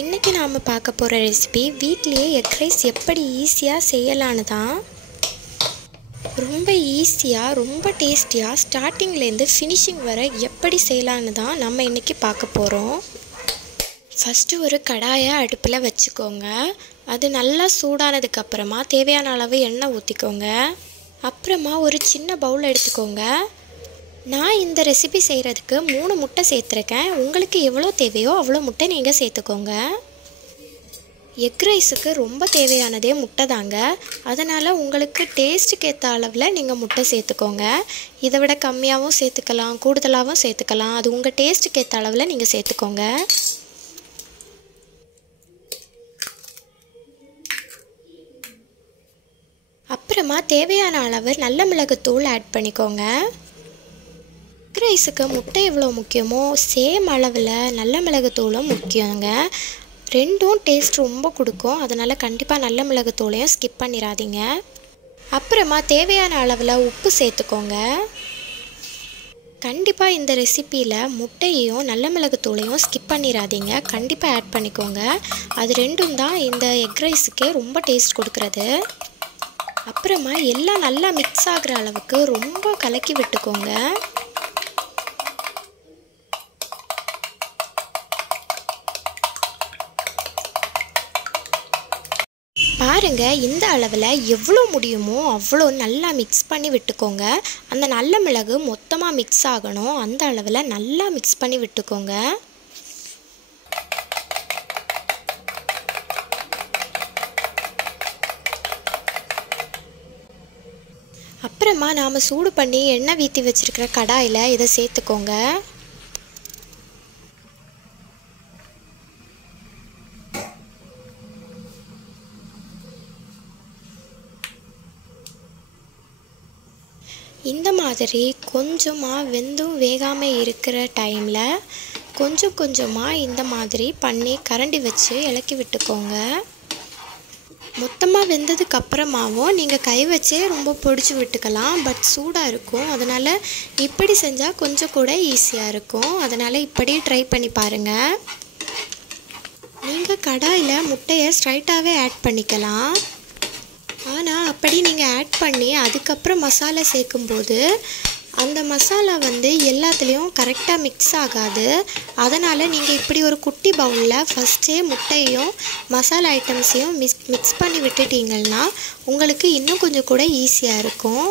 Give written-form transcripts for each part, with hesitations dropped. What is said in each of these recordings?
இன்றைக்கி நாம் பார்க்க போகிற ரெசிபி வீட்டிலேயே எக் ரைஸ் எப்படி ஈஸியாக செய்யலான்னு தான். ரொம்ப ஈஸியாக ரொம்ப டேஸ்டியாக ஸ்டார்டிங்லேருந்து ஃபினிஷிங் வரை எப்படி செய்யலான்னு தான் நம்ம இன்றைக்கி பார்க்க போகிறோம். ஃபஸ்ட்டு ஒரு கடாயை அடுப்பில் வச்சுக்கோங்க. அது நல்லா சூடானதுக்கப்புறமா தேவையான அளவு எண்ணெய் ஊற்றிக்கோங்க. அப்புறமா ஒரு சின்ன பவுல் எடுத்துக்கோங்க. நான் இந்த ரெசிபி செய்கிறதுக்கு 3 முட்டை சேர்த்துருக்கேன். உங்களுக்கு எவ்வளோ தேவையோ அவ்வளோ முட்டை நீங்கள் சேர்த்துக்கோங்க. எக் ரைஸுக்கு ரொம்ப தேவையானதே முட்டை தாங்க. அதனால் உங்களுக்கு டேஸ்ட்டுக்கு ஏற்ற அளவில் நீங்கள் முட்டை சேர்த்துக்கோங்க. இதை விட கம்மியாகவும் சேர்த்துக்கலாம், கூடுதலாகவும் சேர்த்துக்கலாம். அது உங்கள் டேஸ்ட்டுக்கு ஏற்ற அளவில் நீங்கள் சேர்த்துக்கோங்க. அப்புறமா தேவையான அளவு நல்ல மிளகுத்தூள் ஆட் பண்ணிக்கோங்க. எக் ரைஸுக்கு முட்டை எவ்வளோ முக்கியமோ சேம் அளவில் நல்ல மிளகுத்தூளும் முக்கியங்க. ரெண்டும் டேஸ்ட் ரொம்ப கொடுக்கும். அதனால் கண்டிப்பாக நல்ல மிளகுத்தூளையும் ஸ்கிப் பண்ணிடாதீங்க. அப்புறமா தேவையான அளவில் உப்பு சேர்த்துக்கோங்க. கண்டிப்பாக இந்த ரெசிப்பியில் முட்டையையும் நல்ல மிளகுத்தூளையும் ஸ்கிப் பண்ணிடாதீங்க. கண்டிப்பாக ஆட் பண்ணிக்கோங்க. அது ரெண்டும் தான் இந்த எக் ரைஸுக்கே ரொம்ப டேஸ்ட் கொடுக்குறது. அப்புறமா எல்லாம் நல்லா மிக்ஸ் ஆகிற அளவுக்கு ரொம்ப கலக்கி விட்டுக்கோங்க. பாருங்கள், இந்த அளவில் எவ்வளோ முடியுமோ அவ்வளோ நல்லா மிக்ஸ் பண்ணி விட்டுக்கோங்க. அந்த நல்ல மிளகு மொத்தமாக மிக்ஸ் ஆகணும். அந்த அளவில் நல்லா மிக்ஸ் பண்ணி விட்டுக்கோங்க. அப்புறமா நாம் சூடு பண்ணி எண்ணெய் ஊற்றி வச்சுருக்கிற கடாயில் இதை சேர்த்துக்கோங்க. இந்த மாதிரி கொஞ்சமாக வெந்தும் வேகாமல் இருக்கிற டைமில் கொஞ்சம் கொஞ்சமாக இந்த மாதிரி பண்ணி கரண்டி வச்சு இலக்கி விட்டுக்கோங்க. மொத்தமாக வெந்ததுக்கு அப்புறமாவும் நீங்கள் கை வச்சே ரொம்ப பொடிச்சு விட்டுக்கலாம். பட் சூடாக இருக்கும். அதனால் இப்படி செஞ்சால் கொஞ்சம் கூட ஈஸியாக இருக்கும். அதனால் இப்படி ட்ரை பண்ணி பாருங்கள். நீங்கள் கடாயில் முட்டையை ஸ்ட்ரைட்டாகவே ஆட் பண்ணிக்கலாம். ஆனால் அப்படி நீங்கள் ஆட் பண்ணி அதுக்கப்புறம் மசாலா சேர்க்கும்போது அந்த மசாலா எல்லாத்துலேயும் கரெக்டாக மிக்ஸ் ஆகாது. அதனால் நீங்கள் இப்படி ஒரு குட்டி பவுலில் ஃபஸ்ட்டே முட்டையும் மசாலா ஐட்டம்ஸையும் மிக்ஸ் பண்ணி விட்டுட்டிங்கன்னா உங்களுக்கு இன்னும் கொஞ்சம் கூட ஈஸியாக இருக்கும்.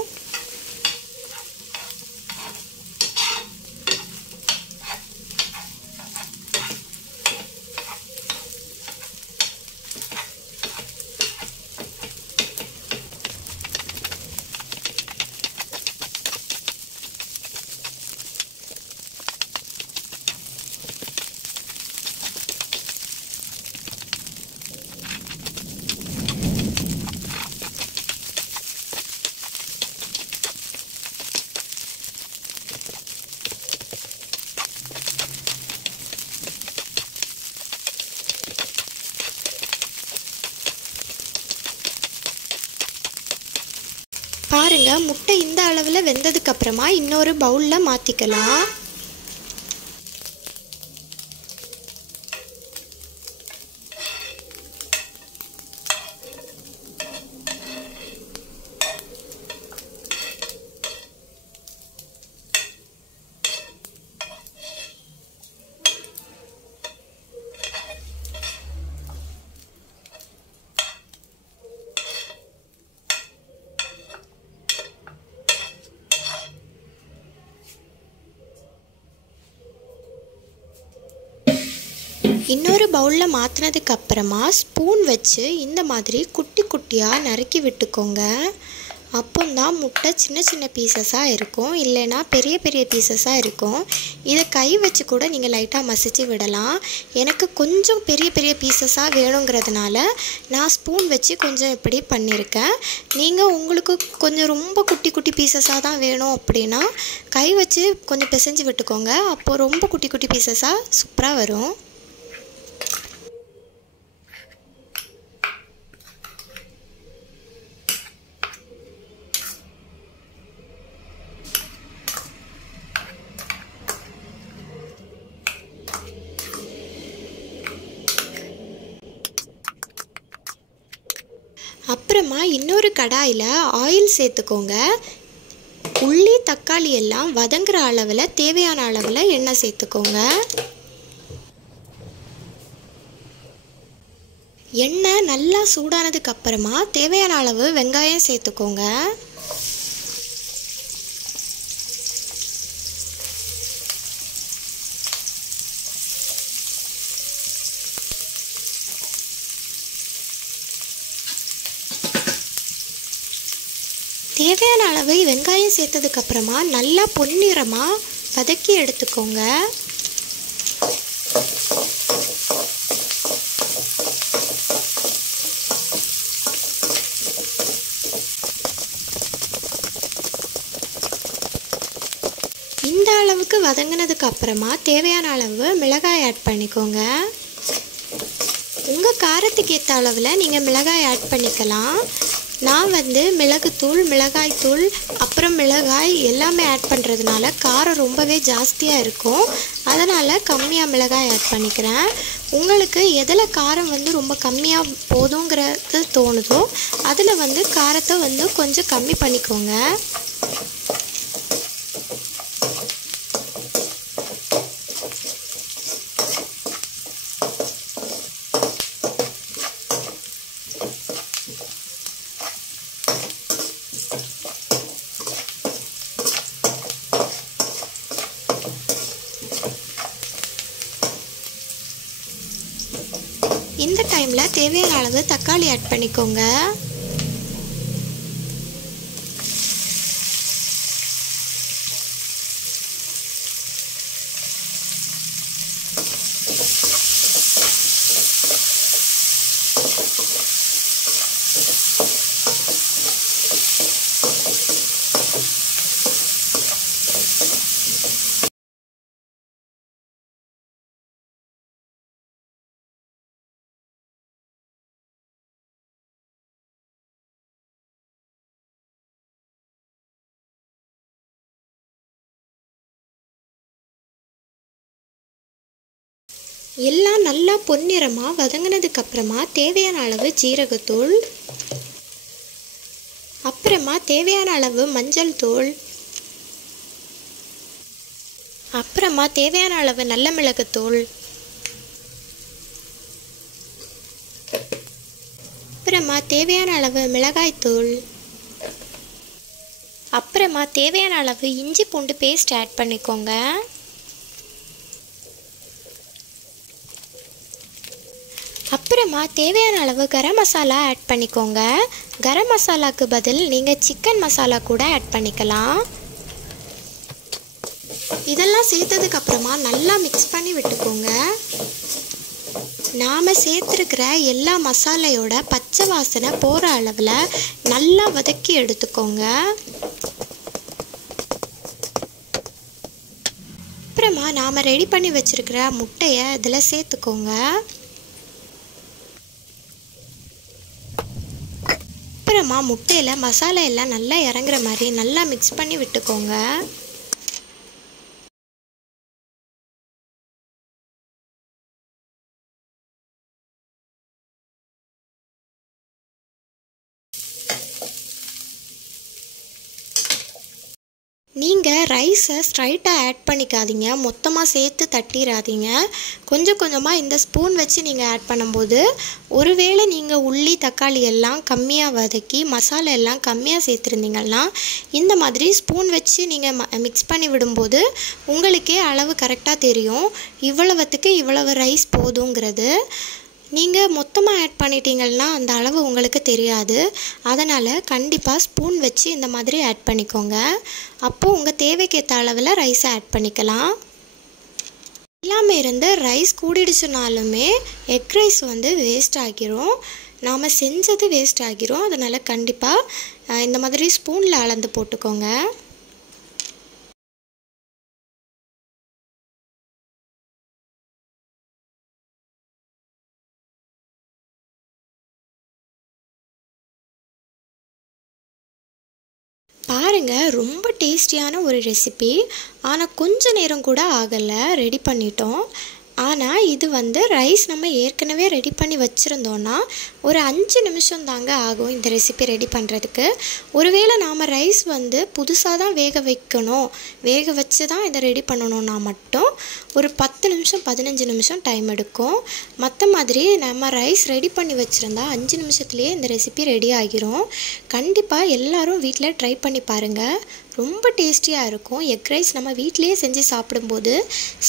பாருங்கள், முட்டை இந்த அளவில் வெந்ததுக்கப்புறமா இன்னொரு பவுலில் மாற்றிக்கலாம். இன்னொரு பவுலில் மாற்றினதுக்கப்புறமா ஸ்பூன் வச்சு இந்த மாதிரி குட்டி குட்டியாக நறுக்கி விட்டுக்கோங்க. அப்போ தான் முட்டை சின்ன சின்ன பீசஸாக இருக்கும், இல்லைன்னா பெரிய பெரிய பீசஸாக இருக்கும். இதை கை வச்சு கூட நீங்கள் லைட்டாக மசிச்சு விடலாம். எனக்கு கொஞ்சம் பெரிய பெரிய பீசஸாக வேணுங்கிறதுனால நான் ஸ்பூன் வச்சு கொஞ்சம் இப்படி பண்ணியிருக்கேன். நீங்கள் உங்களுக்கு கொஞ்சம் ரொம்ப குட்டி குட்டி பீசஸாக தான் வேணும் அப்படின்னா கை வச்சு கொஞ்சம் பிசைஞ்சு விட்டுக்கோங்க. அப்போது ரொம்ப குட்டி குட்டி பீசஸாக சூப்பராக வரும். அப்புறமா இன்னொரு கடாயில் ஆயில் சேர்த்துக்கோங்க. உள்ளி தக்காளி எல்லாம் வதங்குற அளவில் தேவையான அளவில் எண்ணெய் சேர்த்துக்கோங்க. எண்ணெய் நல்லா சூடானதுக்கு அப்புறமா தேவையான அளவு வெங்காயம் சேர்த்துக்கோங்க. தேவையான அளவு வெங்காயம் சேர்த்ததுக்கு அப்புறமா நல்லா பொன்னிறமாக வதக்கி எடுத்துக்கோங்க. இந்த அளவுக்கு வதங்கினதுக்கு அப்புறமா தேவையான அளவு மிளகாய் ஆட் பண்ணிக்கோங்க. உங்கள் காரத்துக்கு ஏற்ற அளவில் நீங்கள் மிளகாய் ஆட் பண்ணிக்கலாம். நான் மிளகுத்தூள், மிளகாய்த்தூள், அப்புறம் மிளகாய் எல்லாமே ஆட் பண்ணுறதுனால காரம் ரொம்பவே ஜாஸ்தியாக இருக்கும். அதனால் கம்மியாக மிளகாய் ஆட் பண்ணிக்கிறேன். உங்களுக்கு எதில் காரம் ரொம்ப கம்மியாக போதுங்கிறது தோணுதோ அதில் காரத்தை கொஞ்சம் கம்மி பண்ணிக்கோங்க. இந்த டைமில் தேவையான அளவு தக்காளி ஆட் பண்ணிக்கோங்க. எல்லாம் நல்லா பொன்னிறமாக வதங்கினதுக்கு அப்புறமா தேவையான அளவு ஜீரகத்தூள், அப்புறமா தேவையான அளவு மஞ்சள் தூள், அப்புறமா தேவையான அளவு நல்ல மிளகுத்தூள், அப்புறமா தேவையான அளவு மிளகாய்த்தூள், அப்புறமா தேவையான அளவு இஞ்சி பூண்டு பேஸ்ட் ஆட் பண்ணிக்கோங்க. அப்புறமா தேவையான அளவு கரம் மசாலா ஆட் பண்ணிக்கோங்க. கரம் மசாலாவுக்கு பதில் நீங்கள் சிக்கன் மசாலா கூட ஆட் பண்ணிக்கலாம். இதெல்லாம் சேர்த்ததுக்கு அப்புறமா நல்லா மிக்ஸ் பண்ணி விட்டுக்கோங்க. நாம் சேர்த்துருக்கிற எல்லா மசாலையோட பச்சை வாசனை போகிற அளவில் நல்லா வதக்கி எடுத்துக்கோங்க. அப்புறமா நாம் ரெடி பண்ணி வச்சுருக்கிற முட்டையை இதில் சேர்த்துக்கோங்க. அப்புறமா முட்டையில் மசாலா எல்லாம் நல்லா இறங்குற மாதிரி நல்லா மிக்ஸ் பண்ணி விட்டுக்கோங்க. நீங்கள் ரைஸை ஸ்ட்ரைட்டாக ஆட் பண்ணிக்காதீங்க, மொத்தமாக சேர்த்து தட்டிடாதீங்க. கொஞ்சம் கொஞ்சமாக இந்த ஸ்பூன் வச்சு நீங்கள் ஆட் பண்ணும்போது ஒருவேளை நீங்கள் உள்ளி தக்காளி எல்லாம் கம்மியாக வதக்கி மசாலா எல்லாம் கம்மியாக சேர்த்துருந்தீங்கன்னா இந்த மாதிரி ஸ்பூன் வச்சு நீங்கள் மிக்ஸ் பண்ணி விடும்போது உங்களுக்கே அளவு கரெக்டாக தெரியும், இவ்வளவுத்துக்கு இவ்வளவு ரைஸ் போதுங்கிறது. நீங்கள் மொத்தமாக ஆட் பண்ணிட்டீங்கன்னா அந்த அளவு உங்களுக்கு தெரியாது. அதனால் கண்டிப்பாக ஸ்பூன் வச்சு இந்த மாதிரி ஆட் பண்ணிக்கோங்க. அப்போது உங்கள் தேவைக்கேற்ற அளவில் ரைஸை ஆட் பண்ணிக்கலாம். எல்லாமே இருந்து ரைஸ் கூடிடுச்சுனாலுமே எக் ரைஸ் வேஸ்ட் ஆகிரும், நாம் செஞ்சது வேஸ்ட் ஆகிரும். அதனால் கண்டிப்பாக இந்த மாதிரி ஸ்பூனில் அளந்து போட்டுக்கோங்க. பாருங்கள், ரொம்ப டேஸ்டியான ஒரு ரெசிபி. ஆனால் கொஞ்ச நேரம் கூட ஆகலை, ரெடி பண்ணிட்டோம். ஆனால் இது ரைஸ் நம்ம ஏற்கனவே ரெடி பண்ணி வச்சுருந்தோன்னா ஒரு 5 நிமிஷம் தாங்க ஆகும் இந்த ரெசிபி ரெடி பண்ணுறதுக்கு. ஒருவேளை நாம் ரைஸ் புதுசாக தான் வேக வச்சு தான் இதை ரெடி பண்ணணுன்னா மட்டும் ஒரு 10 நிமிஷம் 15 நிமிஷம் டைம் எடுக்கும். மற்ற மாதிரி நம்ம ரைஸ் ரெடி பண்ணி வச்சுருந்தா 5 நிமிஷத்துலேயே இந்த ரெசிபி ரெடி ஆகிரும். கண்டிப்பாக எல்லோரும் வீட்டில் ட்ரை பண்ணி பாருங்கள். ரொம்ப டேஸ்டியாக இருக்கும். எக் ரைஸ் நம்ம வீட்டிலேயே செஞ்சு சாப்பிடும்போது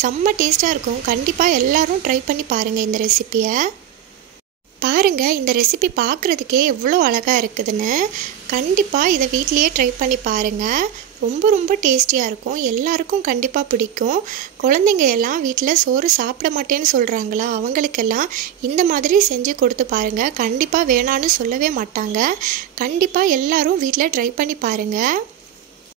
செம்ம டேஸ்ட்டாக இருக்கும். கண்டிப்பாக எல்லோரும் ட்ரை பண்ணி பாருங்கள் இந்த ரெசிப்பியை. பாருங்கள், இந்த ரெசிபி பார்க்குறதுக்கே எவ்வளோ அழகாக இருக்குதுன்னு. கண்டிப்பாக இதை வீட்டிலையே ட்ரை பண்ணி பாருங்கள். ரொம்ப ரொம்ப டேஸ்டியாக இருக்கும். எல்லாருக்கும் கண்டிப்பாக பிடிக்கும். குழந்தைங்க எல்லாம் வீட்டில் சோறு சாப்பிட மாட்டேன்னு சொல்கிறாங்களா, அவங்களுக்கெல்லாம் இந்த மாதிரி செஞ்சு கொடுத்து பாருங்கள். கண்டிப்பாக வேணான்னு சொல்லவே மாட்டாங்க. கண்டிப்பாக எல்லோரும் வீட்டில் ட்ரை பண்ணி பாருங்கள்.